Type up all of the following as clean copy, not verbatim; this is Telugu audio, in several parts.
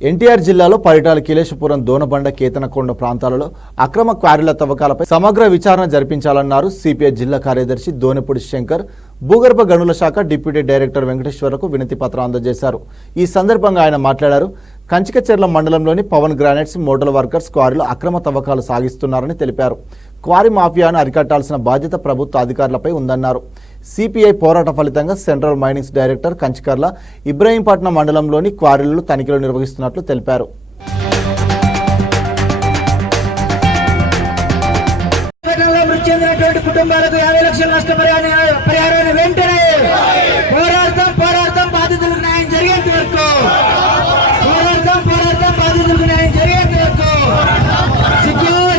ఎన్టీఆర్ జిల్లాలో పరిటాల కీలేశపురం దోనబండ కేతనకొండ ప్రాంతాలలో అక్రమ క్వారీల తవ్వకాలపై సమగ్ర విచారణ జరిపించాలన్నారు సిపిఐ జిల్లా కార్యదర్శి దోనెపూడి శంకర్. భూగర్భ గనుల శాఖ డిప్యూటీ డైరెక్టర్ వెంకటేశ్వర్లకు వినతి పత్రం అందజేశారు. ఈ సందర్భంగా ఆయన మాట్లాడారు. కంచికచెర్ల మండలంలోని పవన్ గ్రానైట్స్ మోడల్ వర్కర్స్ క్వారీలో అక్రమ తవ్వకాలు సాగిస్తున్నారని తెలిపారు. క్వారీ మాఫియాను అరికట్టాల్సిన బాధ్యత ప్రభుత్వ అధికారులపై ఉందన్నారు. సిపిఐ పోరాట ఫలితంగా central minings director Kanchikarla Ibrahimpatnam మండలంలోని క్వారీలలో తనిఖీలు నిర్వహిస్తున్నట్లు తెలిపారు. కుటుంబాలకు 50 లక్షల నష్టపరిహారాన్ని వెంటనే పోరాడతాం బాధితులకు న్యాయం జరిగేంత వరకు బాధితులకు న్యాయం జరిగేంత వరకు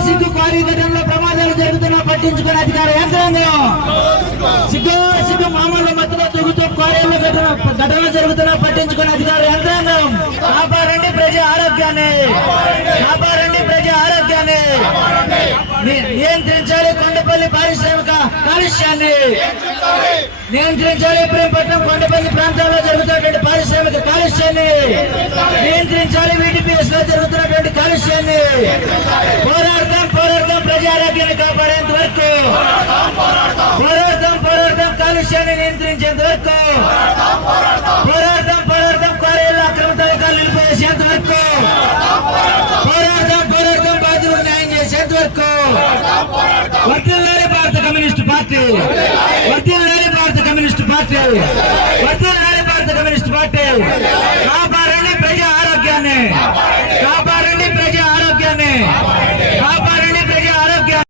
సిగ్గు క్వారీ ఘటనలో ప్రమాదాలు జరుగుతున్నా పట్టించుకునే అధికార యంత్రాంగం సిగ్గు మామూలు మధ్యలో దిగుతూ క్వారీల్లో ఘటనలు జరుగుతున్నా పట్టించుకునే అధికార యంత్రాంగం. కాపాడండి ప్రజా ఆరోగ్యాన్ని నియంత్రించాలి. కొండపల్లి పారిశ్రామిక కాలుష్యాన్ని నియంత్రించాలి. ఇబ్రహీంపట్నం కొండపల్లి ప్రాంతాల్లో జరుగుతున్నటువంటి పారిశ్రామిక కాలుష్యాన్ని నియంత్రించాలి. వీటిపిఎస్ లో జరుగుతున్నటువంటి కాలుష్యాన్ని పోరాడతాం ప్రజా ఆరోగ్యాన్ని కాపాడేంత వరకు పోరాడతాం కాలుష్యాన్ని నియంత్రించేంత వరకు పోరాడతాం క్వారీల అక్రమ తవ్వకాలు నిలిపివేసేంత వరకు పోరాడతాం బాధ్యులకు న్యాయం చేసేంత వరకు వర్ధిల్లాలి భారత కమ్యూనిస్ట్ పార్టీ కాపాడండి ప్రజా ఆరోగ్యాన్ని.